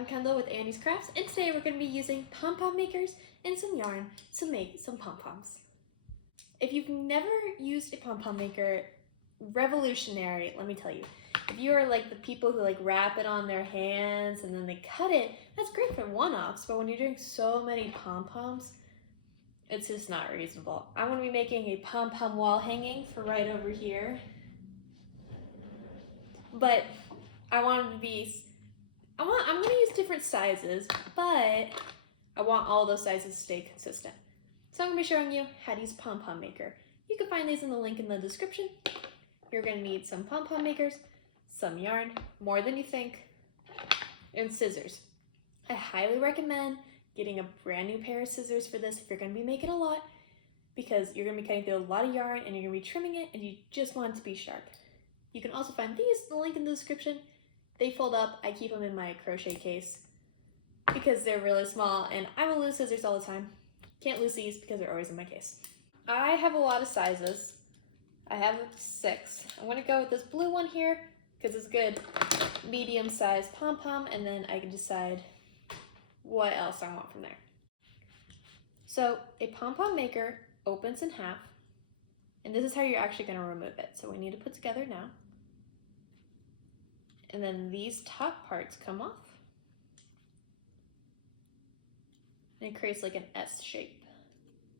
I'm Kendall with Andy's Crafts, and today we're going to be using pom-pom makers and some yarn to make some pom-poms. If you've never used a pom-pom maker, revolutionary, let me tell you. If you are like the people who like wrap it on their hands and then they cut it, that's great for one-offs, but when you're doing so many pom-poms, it's just not reasonable. I'm going to be making a pom-pom wall hanging for right over here, but I'm going to use different sizes, but I want all those sizes to stay consistent. So I'm going to be showing you how to use pom-pom maker. You can find these in the link in the description. You're going to need some pom-pom makers, some yarn, more than you think, and scissors. I highly recommend getting a brand new pair of scissors for this if you're going to be making a lot, because you're going to be cutting through a lot of yarn and you're going to be trimming it and you just want it to be sharp. You can also find these in the link in the description. They fold up. I keep them in my crochet case because they're really small and I will lose scissors all the time. Can't lose these because they're always in my case. I have a lot of sizes. I have 6. I'm going to go with this blue one here because it's good medium-sized pom-pom, and then I can decide what else I want from there. So a pom-pom maker opens in half, and this is how you're actually going to remove it. So we need to put together now. And then these top parts come off. And it creates like an S shape.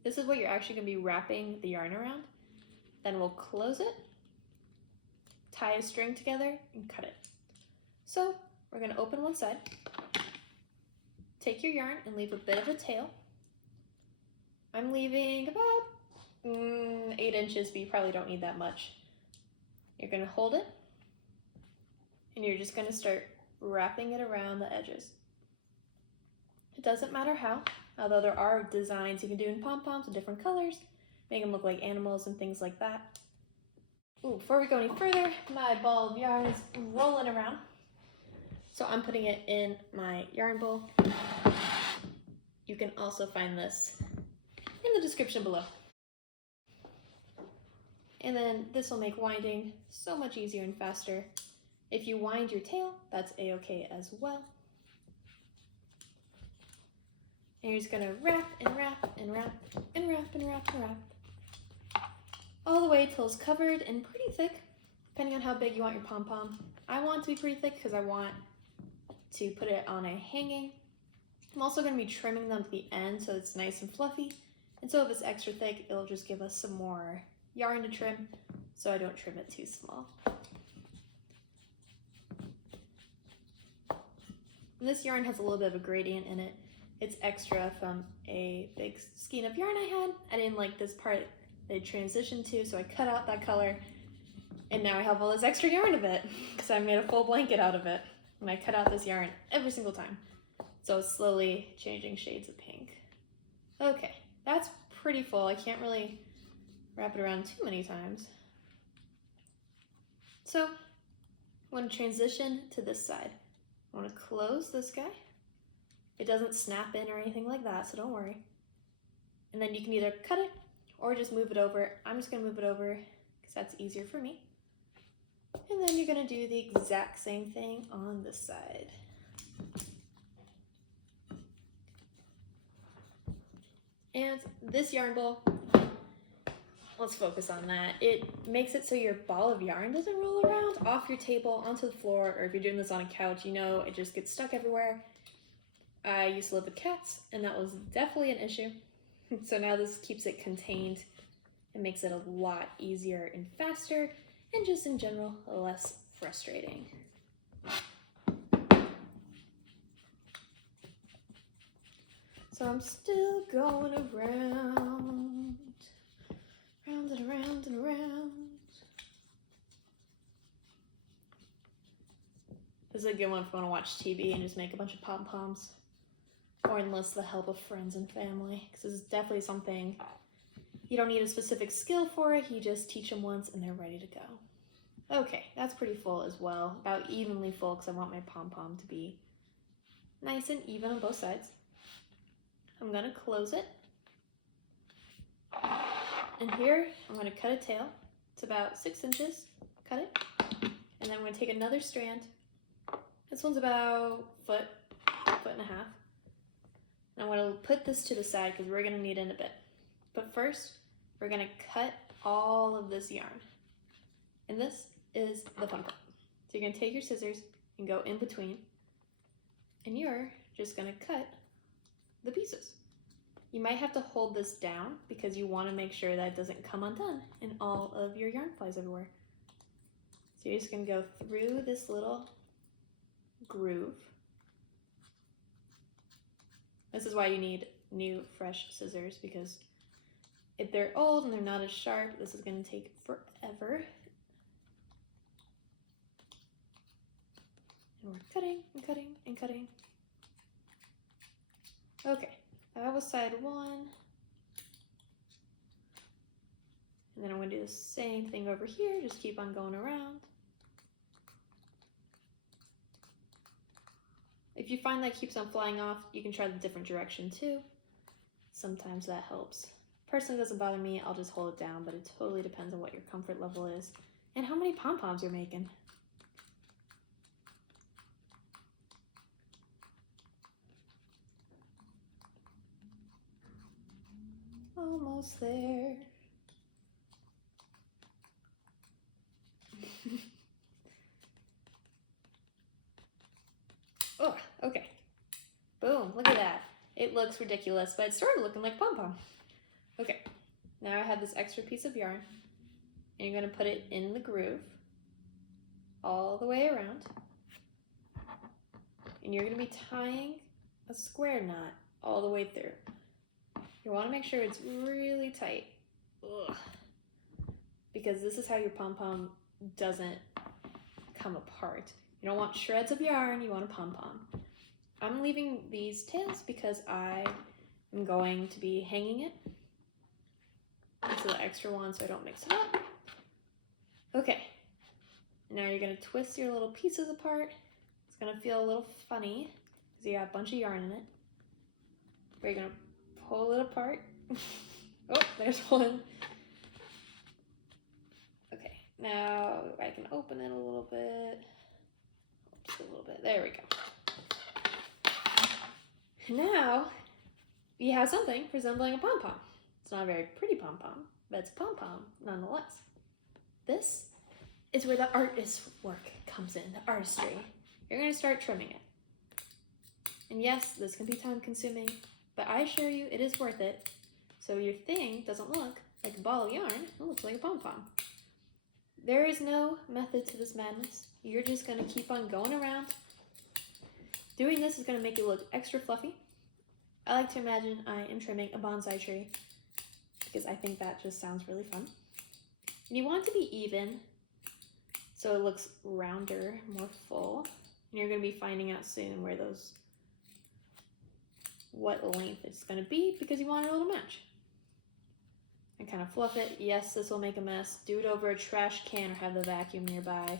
This is what you're actually going to be wrapping the yarn around. Then we'll close it, tie a string together, and cut it. So we're going to open one side. Take your yarn and leave a bit of a tail. I'm leaving about 8 inches, but you probably don't need that much. You're going to hold it, and you're just going to start wrapping it around the edges. It doesn't matter how, although there are designs you can do in pom-poms with different colors, make them look like animals and things like that. Ooh, before we go any further, my ball of yarn is rolling around. So I'm putting it in my yarn bowl. You can also find this in the description below. And then this will make winding so much easier and faster. If you wind your tail, that's a-okay as well. And you're just gonna wrap and wrap and wrap and wrap and wrap and wrap all the way till it's covered and pretty thick, depending on how big you want your pom-pom. I want it to be pretty thick because I want to put it on a hanging. I'm also gonna be trimming them to the end so it's nice and fluffy. And so if it's extra thick, it'll just give us some more yarn to trim, so I don't trim it too small. And this yarn has a little bit of a gradient in it. It's extra from a big skein of yarn I had. I didn't like this part they transitioned to, so I cut out that color. And now I have all this extra yarn of it because I made a full blanket out of it. And I cut out this yarn every single time. So it's slowly changing shades of pink. Okay, that's pretty full. I can't really wrap it around too many times. So I want to transition to this side. I want to close this guy. It doesn't snap in or anything like that, so don't worry. And then you can either cut it or just move it over. I'm just going to move it over because that's easier for me. And then you're going to do the exact same thing on this side. And this yarn bowl, let's focus on that. It makes it so your ball of yarn doesn't roll around off your table onto the floor, or if you're doing this on a couch, you know it just gets stuck everywhere. I used to live with cats, and that was definitely an issue. So now this keeps it contained and makes it a lot easier and faster, and just in general, less frustrating. So I'm still going around, round and around and around. This is a good one if you want to watch TV and just make a bunch of pom-poms, or enlist the help of friends and family, because this is definitely something you don't need a specific skill for it. You just teach them once and they're ready to go. Okay, that's pretty full as well, about evenly full, because I want my pom-pom to be nice and even on both sides. I'm going to close it. And here, I'm going to cut a tail. It's about 6 inches. Cut it. And then I'm going to take another strand. This one's about a foot. foot and a half. And I'm going to put this to the side because we're going to need it in a bit. But first, we're going to cut all of this yarn. And this is the pom-pom. So you're going to take your scissors and go in between. And you're just going to cut the pieces. You might have to hold this down because you want to make sure that it doesn't come undone and all of your yarn flies everywhere. So you're just going to go through this little groove. This is why you need new, fresh scissors, because if they're old and they're not as sharp, this is going to take forever. And we're cutting and cutting and cutting. Okay, that was side one. And then I'm going to do the same thing over here, just keep on going around. If you find that keeps on flying off, you can try the different direction too. Sometimes that helps. Personally, it doesn't bother me, I'll just hold it down, but it totally depends on what your comfort level is and how many pom-poms you're making. Almost there. Oh, okay. Boom, look at that. It looks ridiculous, but it's sort of looking like pom-pom. Okay, now I have this extra piece of yarn, and you're gonna put it in the groove all the way around. And you're gonna be tying a square knot all the way through. You wanna make sure it's really tight. Ugh. Because this is how your pom-pom doesn't come apart. You don't want shreds of yarn, you want a pom-pom. I'm leaving these tails because I am going to be hanging it. This is the extra one so I don't mix it up. Okay, now you're gonna twist your little pieces apart. It's gonna feel a little funny because you got a bunch of yarn in it. You're gonna pull it apart. Oh, there's one. Okay, now I can open it a little bit. Just a little bit, there we go. Now, you have something resembling a pom-pom. It's not a very pretty pom-pom, but it's a pom-pom nonetheless. This is where the artist's work comes in, the artistry. You're gonna start trimming it. And yes, this can be time consuming, but I assure you it is worth it. So your thing doesn't look like a ball of yarn, it looks like a pom-pom. There is no method to this madness. You're just gonna keep on going around. Doing this is gonna make it look extra fluffy. I like to imagine I am trimming a bonsai tree because I think that just sounds really fun. And you want it to be even so it looks rounder, more full. And you're gonna be finding out soon where what length it's gonna be because you want it all to match. And kind of fluff it. Yes, this will make a mess. Do it over a trash can or have the vacuum nearby.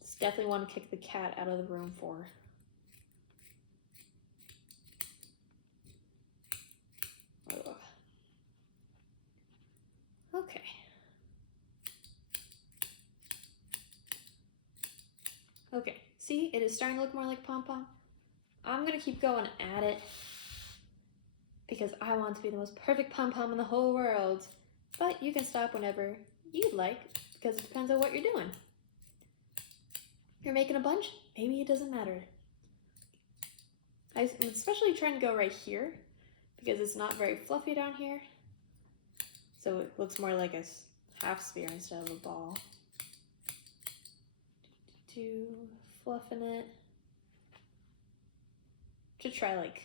It's definitely one to kick the cat out of the room for. Ugh. Okay. Okay, see, it is starting to look more like pom-pom. I'm gonna keep going at it because I want to be the most perfect pom-pom in the whole world. But you can stop whenever you'd like because it depends on what you're doing. You're making a bunch, maybe it doesn't matter. I'm especially trying to go right here because it's not very fluffy down here. So it looks more like a half sphere instead of a ball. Fluffing it. Should try like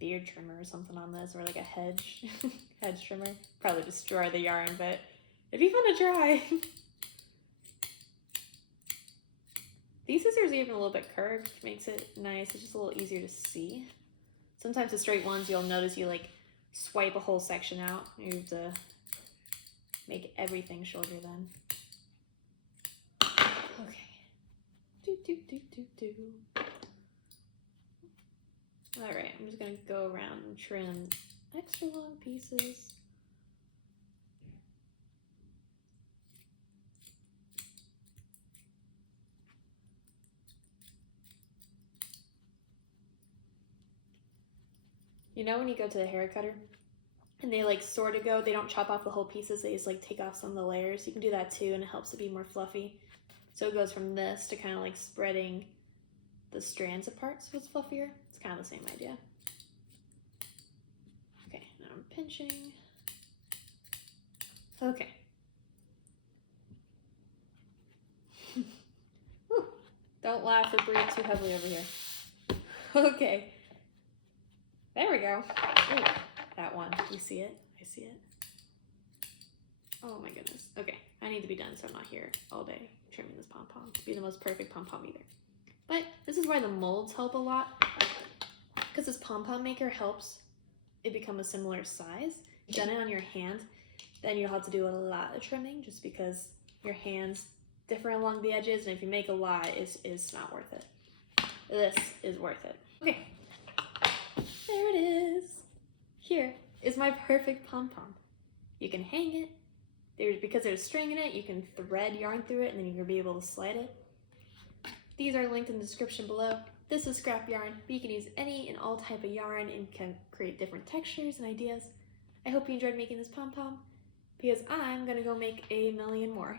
beard trimmer or something on this, or like a hedge trimmer. Probably destroy the yarn, but it'd be fun to try. These scissors are even a little bit curved, which makes it nice. It's just a little easier to see. Sometimes the straight ones, you'll notice you like swipe a whole section out. You have to make everything shorter then. Okay. Alright, I'm just gonna go around and trim extra long pieces. You know when you go to the hair cutter and they like sort of go, they don't chop off the whole pieces, they just like take off some of the layers. You can do that too, and it helps it be more fluffy. So it goes from this to kind of like spreading the strands apart so it's fluffier. It's kind of the same idea. Okay, now I'm pinching. Okay. Don't laugh or breathe too heavily over here. Okay. There we go. Ooh, that one. You see it? I see it. Oh my goodness. Okay, I need to be done so I'm not here all day trimming this pom-pom to be the most perfect pom-pom either. But this is why the molds help a lot, because this pom-pom maker helps it become a similar size. You've done it on your hand, then you'll have to do a lot of trimming just because your hands differ along the edges, and if you make a lot, it's not worth it. This is worth it. Okay, there it is. Here is my perfect pom-pom. You can hang it. Because there's string in it, you can thread yarn through it and then you're gonna be able to slide it. These are linked in the description below. This is scrap yarn, but you can use any and all type of yarn and can create different textures and ideas. I hope you enjoyed making this pom-pom because I'm gonna go make a million more.